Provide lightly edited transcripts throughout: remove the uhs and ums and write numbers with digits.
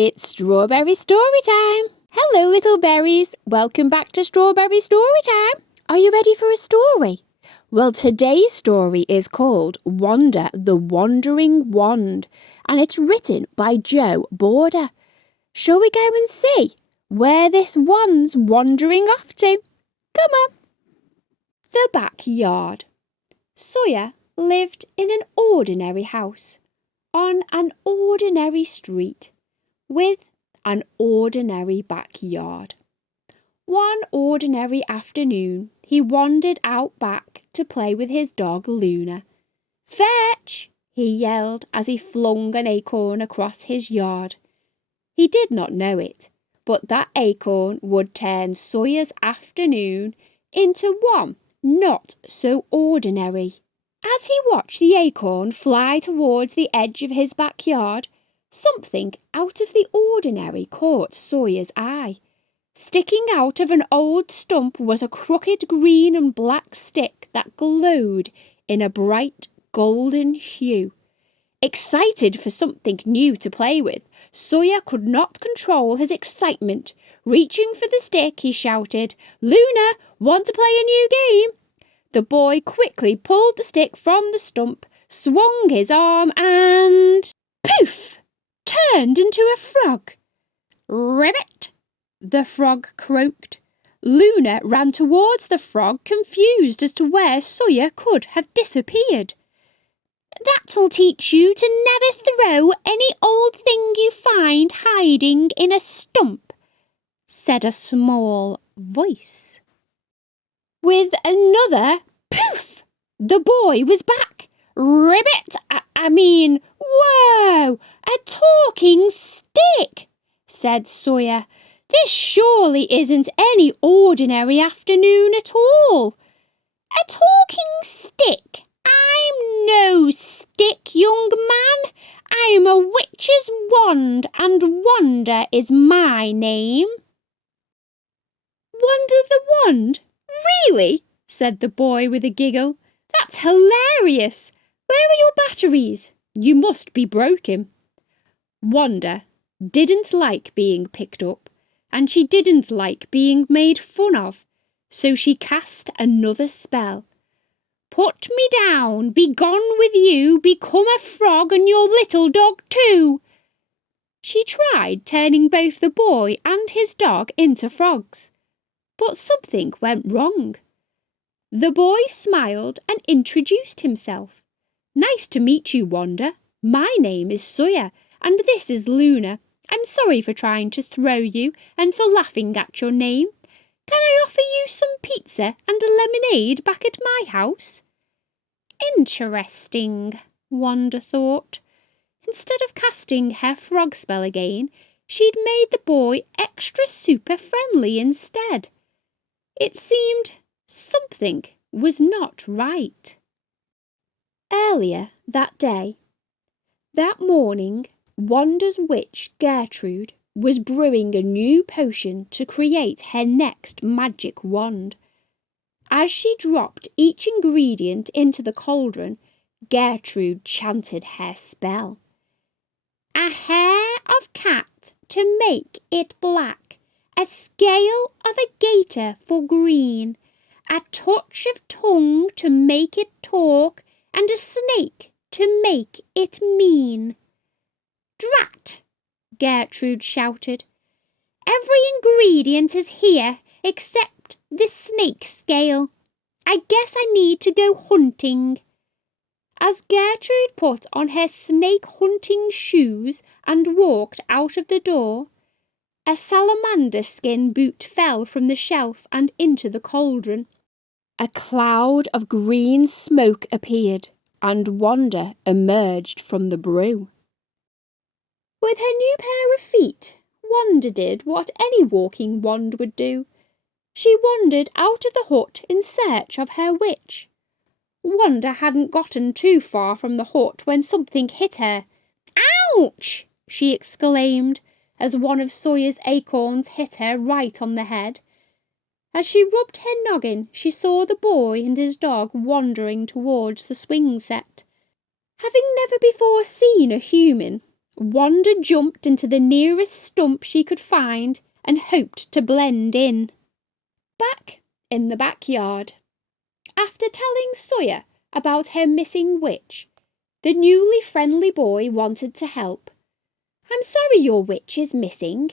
It's strawberry story time. Hello, little berries. Welcome back to Strawberry Story Time. Are you ready for a story? Well, today's story is called Wanda the Wandering Wand, and it's written by Joe Borda. Shall we go and see where this wand's wandering off to? Come on. The backyard. Sawyer lived in an ordinary house, on an ordinary street, with an ordinary backyard. One ordinary afternoon, he wandered out back to play with his dog Luna. "Fetch!" he yelled as he flung an acorn across his yard. He did not know it, but that acorn would turn Sawyer's afternoon into one not so ordinary. As he watched the acorn fly towards the edge of his backyard, something out of the ordinary caught Sawyer's eye. Sticking out of an old stump was a crooked green and black stick that glowed in a bright golden hue. Excited for something new to play with, Sawyer could not control his excitement. Reaching for the stick, he shouted, "Luna, want to play a new game?" The boy quickly pulled the stick from the stump, swung his arm and, poof, turned into a frog. "Ribbit!" the frog croaked. Luna ran towards the frog, confused as to where Sawyer could have disappeared. "That'll teach you to never throw any old thing you find hiding in a stump," said a small voice. With another poof, the boy was back. "Ribbit! Whoa! A talking stick!" said Sawyer. "This surely isn't any ordinary afternoon at all." "A talking stick? I'm no stick, young man. I'm a witch's wand, and Wanda is my name." "Wanda the Wand? Really?" said the boy with a giggle. "That's hilarious. Where are your batteries? You must be broken." Wanda didn't like being picked up, and she didn't like being made fun of, so she cast another spell. "Put me down, be gone with you, become a frog and your little dog too." She tried turning both the boy and his dog into frogs, but something went wrong. The boy smiled and introduced himself. "Nice to meet you, Wanda. My name is Sawyer, and this is Luna. I'm sorry for trying to throw you and for laughing at your name. Can I offer you some pizza and a lemonade back at my house?" Interesting, Wanda thought. Instead of casting her frog spell again, she'd made the boy extra super friendly instead. It seemed something was not right. Earlier that morning, Wanda's witch Gertrude was brewing a new potion to create her next magic wand. As she dropped each ingredient into the cauldron, Gertrude chanted her spell. "A hair of cat to make it black, a scale of a gator for green, a touch of tongue to make it talk, and a snake to make it mean." "Drat!" Gertrude shouted. "Every ingredient is here except this snake scale. I guess I need to go hunting." As Gertrude put on her snake-hunting shoes and walked out of the door, a salamander skin boot fell from the shelf and into the cauldron. A cloud of green smoke appeared, and Wanda emerged from the brew. With her new pair of feet, Wanda did what any walking wand would do. She wandered out of the hut in search of her witch. Wanda hadn't gotten too far from the hut when something hit her. "Ouch!" she exclaimed, as one of Sawyer's acorns hit her right on the head. As she rubbed her noggin, she saw the boy and his dog wandering towards the swing set. Having never before seen a human, Wanda jumped into the nearest stump she could find and hoped to blend in. Back in the backyard, after telling Sawyer about her missing witch, the newly friendly boy wanted to help. "I'm sorry your witch is missing.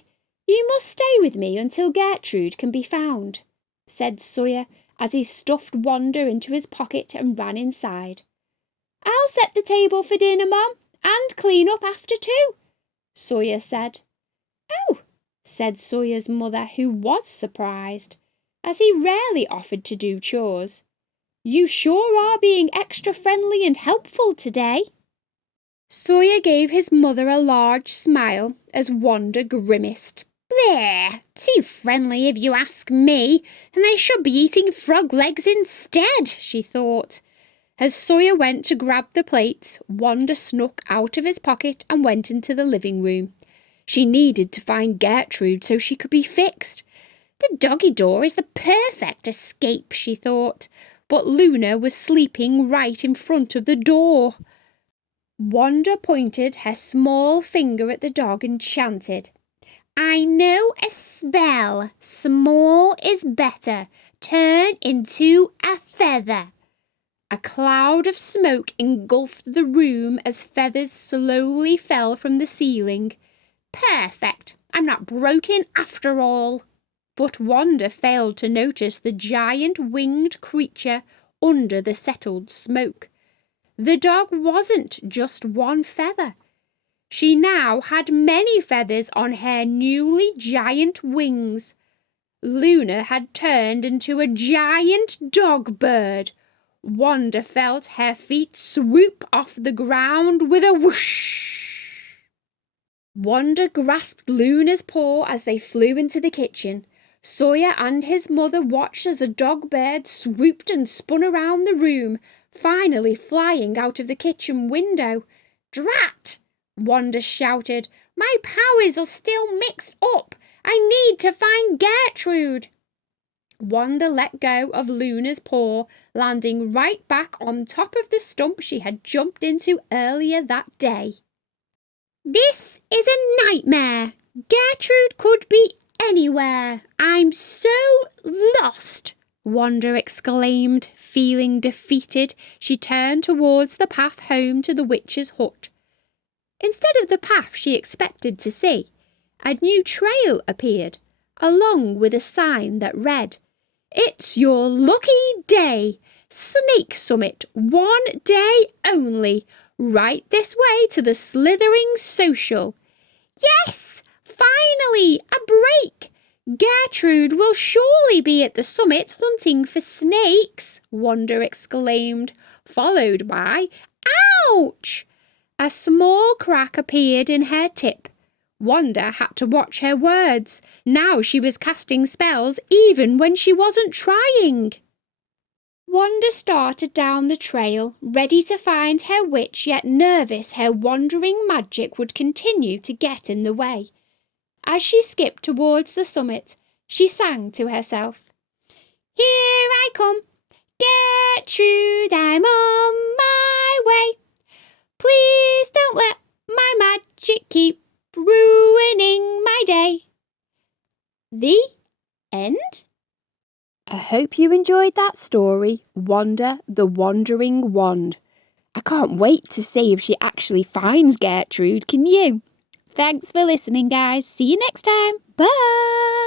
You must stay with me until Gertrude can be found," said Sawyer as he stuffed Wanda into his pocket and ran inside. "I'll set the table for dinner, Mum, and clean up after too," Sawyer said. "Oh," said Sawyer's mother, who was surprised, as he rarely offered to do chores. "You sure are being extra friendly and helpful today." Sawyer gave his mother a large smile as Wanda grimaced. "Bleh, too friendly if you ask me, and they should be eating frog legs instead," she thought. As Sawyer went to grab the plates, Wanda snuck out of his pocket and went into the living room. She needed to find Gertrude so she could be fixed. The doggy door is the perfect escape, she thought, but Luna was sleeping right in front of the door. Wanda pointed her small finger at the dog and chanted, "I know a spell. Small is better. Turn into a feather." A cloud of smoke engulfed the room as feathers slowly fell from the ceiling. "Perfect. I'm not broken after all." But Wanda failed to notice the giant winged creature under the settled smoke. The dog wasn't just one feather. She now had many feathers on her newly giant wings. Luna had turned into a giant dog bird. Wanda felt her feet swoop off the ground with a whoosh. Wanda grasped Luna's paw as they flew into the kitchen. Sawyer and his mother watched as the dog bird swooped and spun around the room, finally flying out of the kitchen window. "Drat!" Wanda shouted. "My powers are still mixed up. I need to find Gertrude." Wanda let go of Luna's paw, landing right back on top of the stump she had jumped into earlier that day. "This is a nightmare. Gertrude could be anywhere. I'm so lost," Wanda exclaimed. Feeling defeated, she turned towards the path home to the witch's hut. Instead of the path she expected to see, a new trail appeared, along with a sign that read, "It's your lucky day. Snake Summit, one day only. Right this way to the Slithering Social." "Yes, finally, a break. Gertrude will surely be at the summit hunting for snakes," Wanda exclaimed, followed by, "Ouch!" A small crack appeared in her tip. Wanda had to watch her words. Now she was casting spells even when she wasn't trying. Wanda started down the trail, ready to find her witch, yet nervous her wandering magic would continue to get in the way. As she skipped towards the summit, she sang to herself, "Here I come, Gertrude, I'm on my way. Please don't let my magic keep ruining my day." The end. I hope you enjoyed that story, Wanda the Wandering Wand. I can't wait to see if she actually finds Gertrude, can you? Thanks for listening, guys. See you next time. Bye.